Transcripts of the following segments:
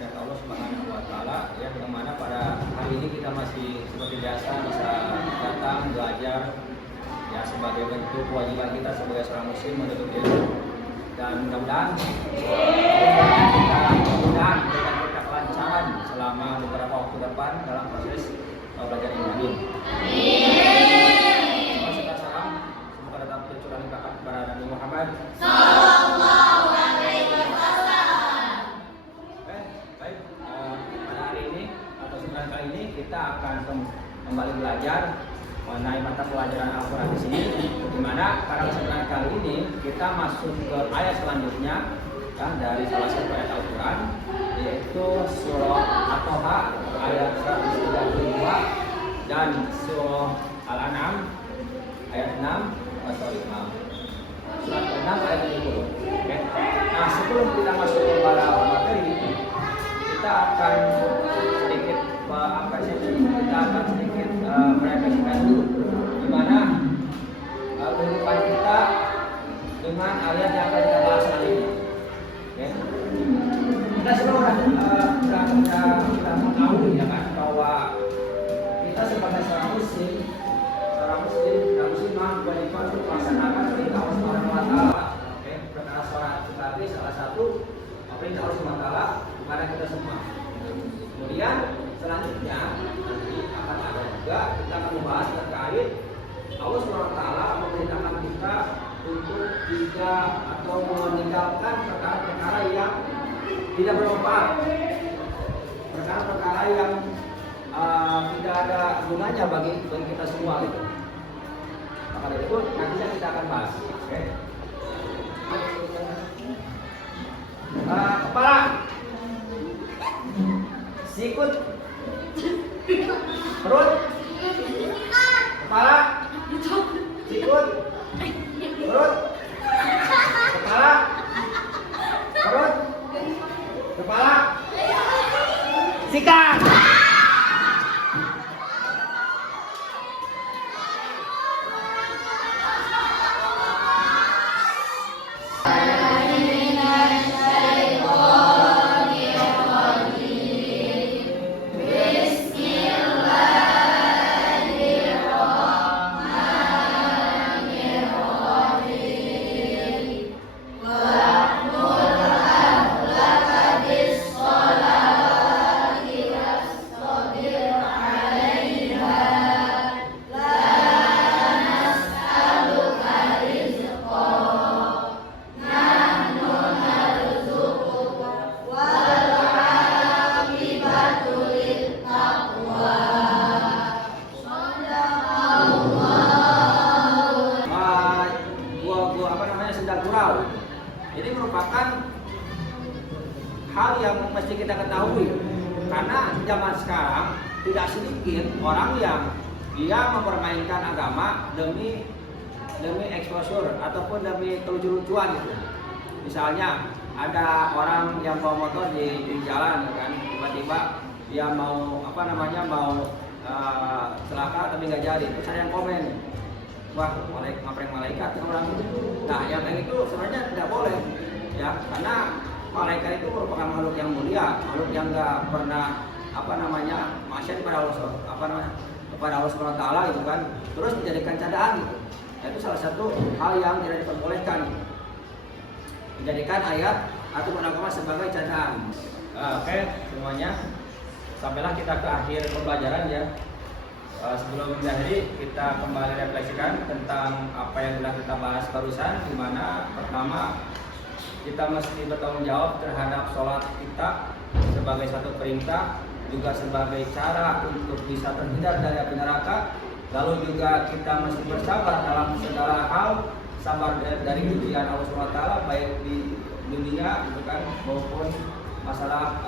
syariat Allah Subhanahu wa taala ya, yang mana pada hari ini kita masih seperti biasa bisa datang belajar ya sebagai bentuk kewajiban kita sebagai seorang muslim menuntut ilmu, dan mudah-mudahan kita memberikan kita kelancaran selama beberapa waktu depan dalam proses belajar ini. Semoga tetap tercurah berkah kepada Nabi Muhammad sallallahu alaihi wasallam. Baik, pada hari ini atau sebentar kali ini kita akan kembali belajar mengenai mata pelajaran Al-Quran di sini, di mana pada kesempatan kali ini kita masuk ke ayat selanjutnya kan dari salah satu ayat Al-Quran, yaitu surah At-Taha ayat 132 dan surah Al-An'am ayat 6 surat 6 ayat 70. Okay. Nah, sebelum kita masuk kepada materi, kita akan sedikit merefleksikan dulu gimana kehidupan kita dengan ayat yang akan kita bahas nanti. Okay. Kita semua sudah mengetahui ya kan, bahwa kita sebagai seorang muslim dan muslimah berwajib untuk melaksanakan perintah Allah Subhanahu wa taala. Oke, perkara sholat tetapi salah satu perintah Allah Subhanahu wa taala kepada kita semua. Kemudian selanjutnya nanti akan ada juga kita akan membahas terkait Allah Subhanahu wa taala memerintahkan kita untuk tidak atau meninggalkan perkara-perkara yang tidak bermanfaat, perkara-perkara yang tidak ada gunanya bagi kita semua gitu. Maka dari itu nantinya kita akan bahas. Okay. Kepala, sikut, perut, kepala, sikut, perut, kepala, perut, kepala, sikat. Jadi merupakan hal yang mesti kita ketahui, karena zaman sekarang tidak sedikit orang yang dia mempermainkan agama demi exposure ataupun demi kelucu-lucuan gitu. Misalnya ada orang yang bawa motor di jalan kan, tiba-tiba dia mau celaka tapi nggak jadi, terus ada yang komen, wah ngaprank malaikat orang itu. Nah, yang kayak itu sebenarnya tidak boleh ya, karena malaikat itu merupakan makhluk yang mulia, makhluk yang nggak pernah maksiat kepada Allah Subhanahu wa taala gitu kan, terus menjadikan candaan gitu. Itu salah satu hal yang tidak diperbolehkan, menjadikan ayat atau agama sebagai candaan. Oke, semuanya sampailah kita ke akhir pembelajaran ya. Sebelum mengakhiri, kita kembali refleksikan tentang apa yang telah kita bahas barusan, di mana pertama kita mesti bertanggung jawab terhadap sholat kita sebagai satu perintah, juga sebagai cara untuk bisa terhindar dari api neraka. Lalu juga kita mesti bersabar dalam segala hal, sabar dari ujian Allah SWT, baik di dunia bukan maupun masalah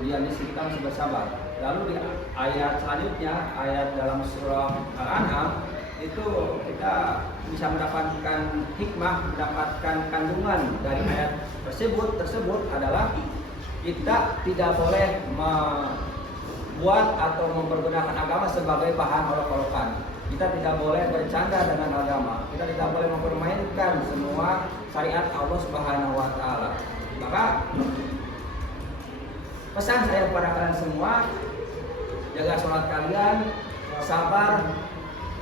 ujian ini, kita mesti bersabar. Lalu di ayat selanjutnya, ayat dalam surah Al-An'am, itu kita bisa mendapatkan hikmah, mendapatkan kandungan dari ayat tersebut adalah kita tidak boleh membuat atau mempergunakan agama sebagai bahan olok-olokan. Kita tidak boleh bercanda dengan agama. Kita tidak boleh mempermainkan semua syariat Allah Subhanahu wa taala. Maka pesan saya kepada kalian semua, jaga sholat kalian, sabar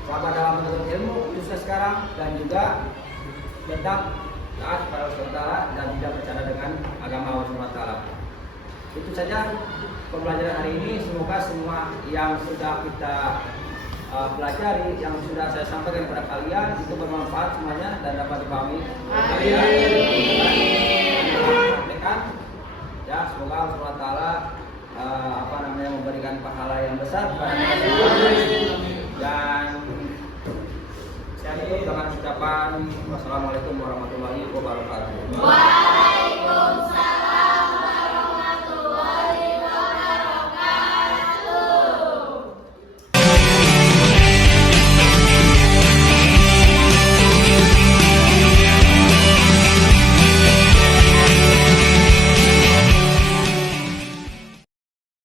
dalam menuntut ilmu khususnya sekarang, dan juga tetap taat kepada Allah SWT dan tidak bercanda dengan agama Allah SWT. Itu saja pembelajaran hari ini. Semoga semua yang sudah kita pelajari, yang sudah saya sampaikan kepada kalian itu bermanfaat semuanya dan dapat dipahami kalian. Ya, semoga Allah SWT memberikan pahala yang besar kepada kita. Dan saya tutup dengan ucapan wassalamualaikum warahmatullahi wabarakatuh. Waalaikumsalam.